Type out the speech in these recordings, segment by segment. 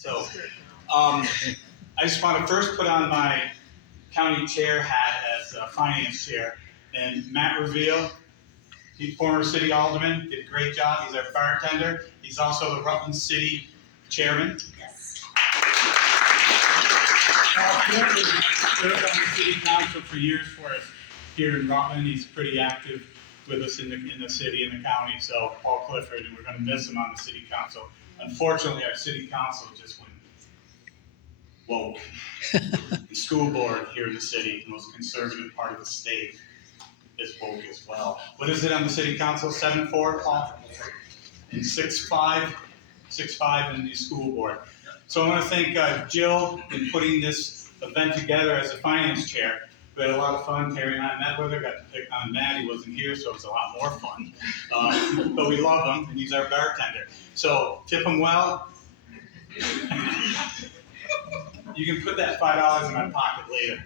So I just want to first put on my county chair hat as a finance chair. And Matt Reveal, he's former city alderman, did a great job. He's our bartender. He's also the Rutland City chairman. Yes. Paul Clifford served on the city council for years for us here in Rutland. He's pretty active with us in the city and the county. So Paul Clifford, and we're going to miss him on the city council. Unfortunately, our city council just went woke. The school board here in the city, the most conservative part of the state, is woke as well. What is it on the city council? 7-4, Paul? And 6-5 in the school board. So I want to thank Jill in putting this event together as a finance chair. We had a lot of fun carrying on that weather. Got to pick on Matt. He wasn't here, so it was a lot more fun. But we love him, and he's our bartender. So tip him well. You can put that $5 in my pocket later.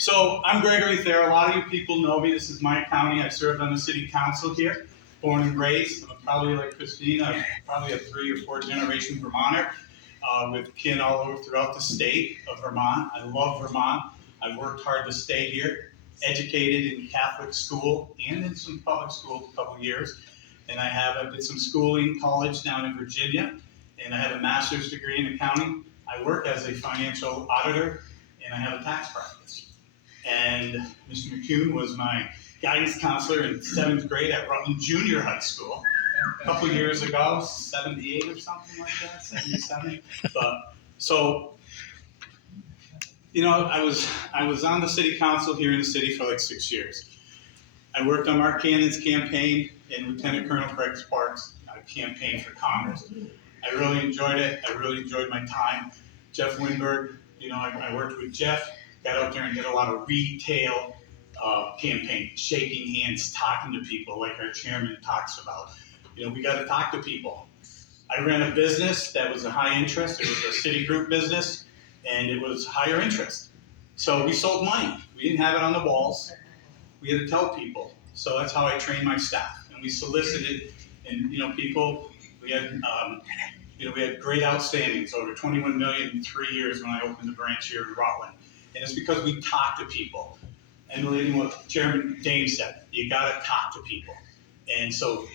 So I'm Gregory Thayer. A lot of you people know me. This is my county. I served on the city council here, born and raised. I'm probably like Christine. I'm probably a 3 or 4 generation Vermonter with kin all over throughout the state of Vermont. I love Vermont. I've worked hard to stay here, educated in Catholic school and in some public schools a couple of years. And I did some schooling, college down in Virginia, and I have a master's degree in accounting. I work as a financial auditor, and I have a tax practice. And Mr. McCune was my guidance counselor in 7th grade at Rutland Junior High School a couple of years ago, 78 or something like that, 77. But so, you know, I was on the city council here in the city for like 6 years. I worked on Mark Cannon's campaign and Lieutenant Colonel Craig Sparks' campaign for Congress. I really enjoyed it. I really enjoyed my time. Jeff Winberg, you know, I worked with Jeff, got out there and did a lot of retail campaign, shaking hands, talking to people like our chairman talks about. You know, we got to talk to people. I ran a business that was a high interest. It was a Citigroup business, and it was higher interest. So we sold money. We didn't have it on the walls. We had to tell people. So that's how I trained my staff. And we solicited, and you know, people. We had, we had great outstandings, over 21 million in 3 years when I opened the branch here in Rutland. And it's because we talk to people. And what Chairman Dane said, you got to talk to people. And so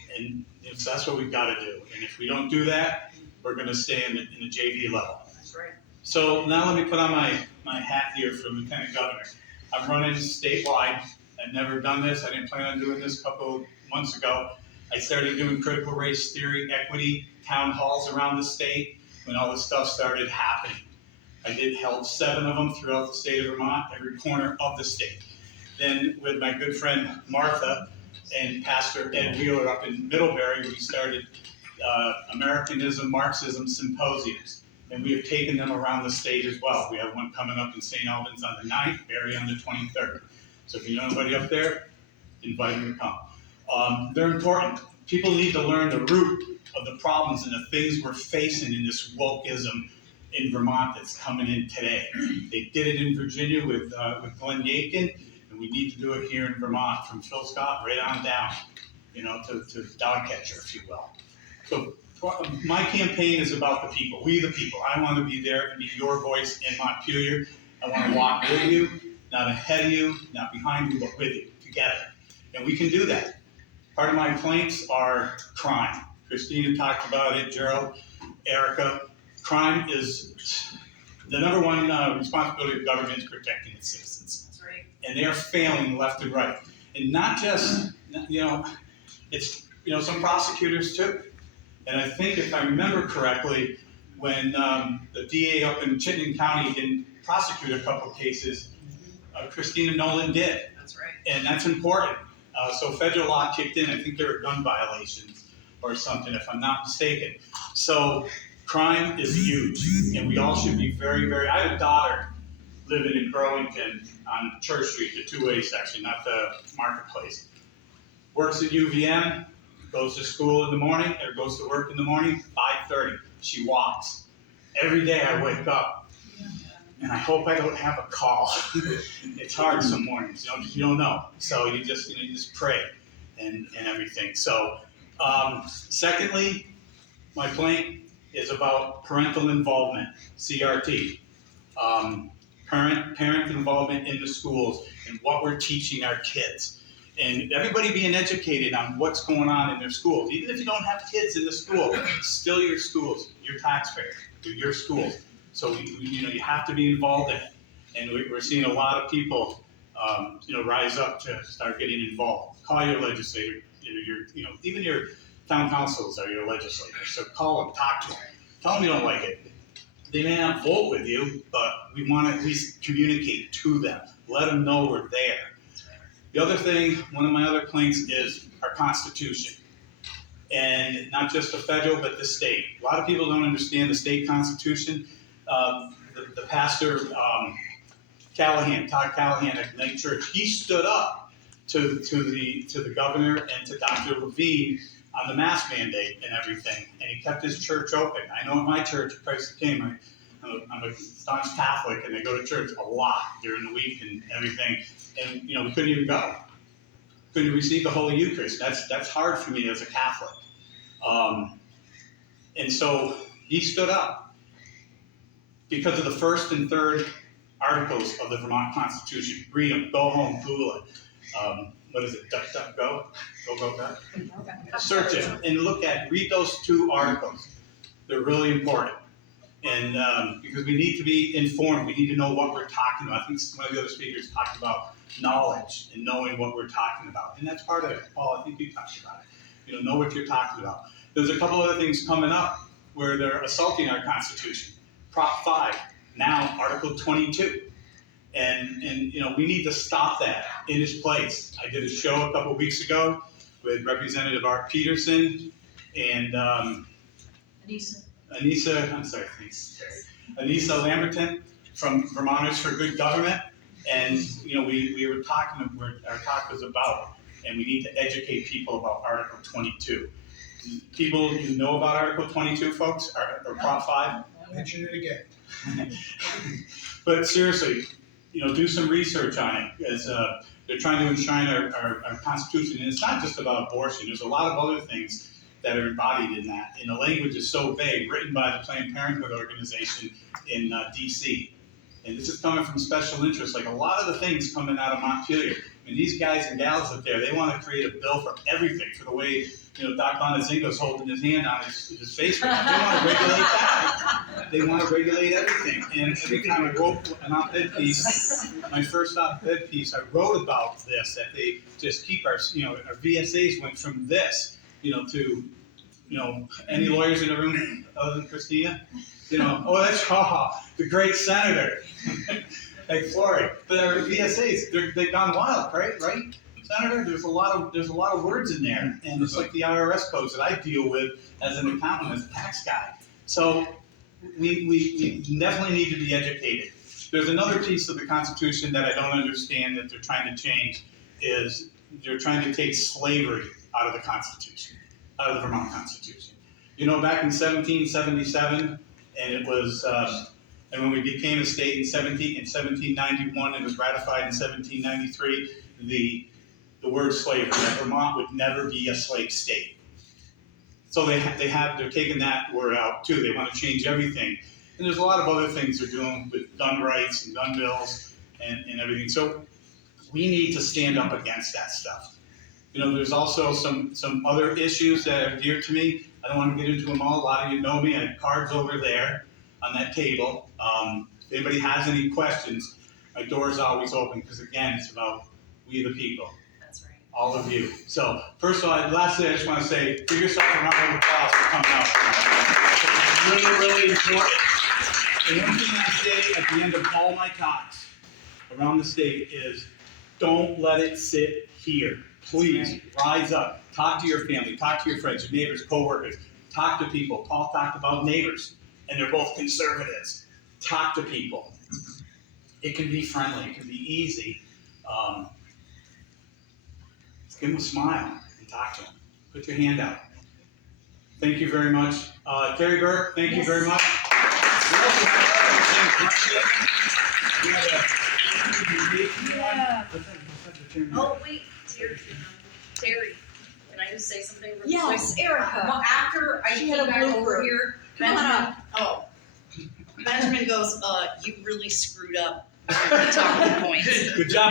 that's what we've got to do. And if we don't do that, we're going to stay in the JV level. That's right. So now let me put on my hat here for Lieutenant Governor. I'm running statewide. I've never done this. I didn't plan on doing this a couple of months ago. I started doing critical race theory, equity, town halls around the state when all this stuff started happening. I held 7 of them throughout the state of Vermont, every corner of the state. Then with my good friend Martha and Pastor Ed Wheeler up in Middlebury, we started Americanism, Marxism symposiums. And we have taken them around the state as well. We have one coming up in St. Albans on the 9th, Barrie on the 23rd. So if you know anybody up there, invite them to come. They're important. People need to learn the root of the problems and the things we're facing in this wokeism in Vermont that's coming in today. They did it in Virginia with Glenn Yakin, and we need to do it here in Vermont from Phil Scott right on down, you know, to Dogcatcher, if you will. So my campaign is about the people, we the people. I want to be there and be your voice in Montpelier. I want to walk with you, not ahead of you, not behind you, but with you, together. And we can do that. Part of my planks are crime. Christina talked about it, Gerald, Erica. Crime is the number one responsibility of government is protecting its citizens. That's right. And they are failing left and right. And not just, you know, it's, you know, some prosecutors too. And I think if I remember correctly, when the DA up in Chittenden County didn't prosecute a couple of cases, Christina Nolan did. That's right. And that's important. So federal law kicked in. I think there were gun violations or something, if I'm not mistaken. So crime is huge, and we all should be very, very. I have a daughter living in Burlington on Church Street, the 2A section, not the marketplace. Works at UVM, goes to school in the morning, or goes to work in the morning, 5:30. She walks. Every day I wake up, and I hope I don't have a call. It's hard some mornings, you don't know. So you just pray and everything. So secondly, my plank is about parental involvement, CRT. Parent involvement in the schools and what we're teaching our kids. And everybody being educated on what's going on in their schools. Even if you don't have kids in the school, still your schools, your taxpayers, they're your schools. So you have to be involved in it. And we're seeing a lot of people rise up to start getting involved. Call your legislator, even your town councils are your legislators. So call them, talk to them. Tell them you don't like it. They may not vote with you, but we want to at least communicate to them. Let them know we're there. The other thing, one of my other complaints is our Constitution. And not just the federal, but the state. A lot of people don't understand the state Constitution. The pastor, Todd Callahan at Night Church, he stood up to the governor and to Dr. Levine on the mask mandate and everything, and he kept his church open. I know at my church, Christ the King, I'm a staunch Catholic, and they go to church a lot during the week and everything, and we couldn't even go. Couldn't receive the Holy Eucharist. That's hard for me as a Catholic. And so he stood up because of the first and third articles of the Vermont Constitution. Read them, go home, Google it. What is it, DuckDuckGo? Go, duck? Search it and read those 2 articles. They're really important. And because we need to be informed, we need to know what we're talking about. I think one of the other speakers talked about knowledge and knowing what we're talking about. And that's part of it. Paul, I think you talked about it. Know what you're talking about. There's a couple other things coming up where they're assaulting our Constitution. Prop 5, now Article 22. And we need to stop that in its place. I did a show a couple of weeks ago with Representative Art Peterson and Anissa Lamberton from Vermonters for Good Government. And we were talking, our talk was about, and we need to educate people about Article 22. People who know about Article 22, folks, or Prop 5? Mention it again. But seriously, do some research on it, because they're trying to enshrine our Constitution. And it's not just about abortion. There's a lot of other things that are embodied in that. And the language is so vague, written by the Planned Parenthood organization in D.C. And this is coming from special interests, like a lot of the things coming out of Montpelier. And these guys and gals up there, they want to create a bill for everything, for the way Doc Bonazingo's holding his hand on his face. They want to regulate that. They want to regulate everything. And every time I wrote an op-ed piece, my first op-ed piece, I wrote about this, that they just keep our VSAs went from this, to, any lawyers in the room other than Christina? That's the great senator, like Flory. But our VSAs, they've gone wild, right? Senator, there's a lot of words in there, and it's like the IRS codes that I deal with as an accountant, as a tax guy. So we definitely need to be educated. There's another piece of the Constitution that I don't understand that they're trying to change, is they're trying to take slavery out of the Constitution, out of the Vermont Constitution. Back in 1777, and it was, and when we became a state in 1791, it was ratified in 1793, the word slavery, that Vermont would never be a slave state. So they're taking that word out too. They want to change everything. And there's a lot of other things they're doing with gun rights and gun bills and everything. So we need to stand up against that stuff. There's also some other issues that are dear to me. I don't want to get into them all. A lot of you know me. I have cards over there on that table. If anybody has any questions, my door is always open, because again, it's about we the people. That's right. All of you. So first of all, lastly, I just want to say, give yourself a round of applause for coming out. It's really, really important. And one thing I say at the end of all my talks around the state is, don't let it sit here. Please rise up. Talk to your family. Talk to your friends, your neighbors, co-workers. Talk to people. Paul talked about neighbors, and they're both conservatives. Talk to people. It can be friendly. It can be easy. Give them a smile and talk to them. Put your hand out. Thank you very much. Terry Burke, thank you very much. We also have Oh, wait, Terry, can I just say something real quick? Yes, Erica. Well, after I She came had a back over blooper. here, Benjamin, Oh. Benjamin goes, you really screwed up the talking points. Good job,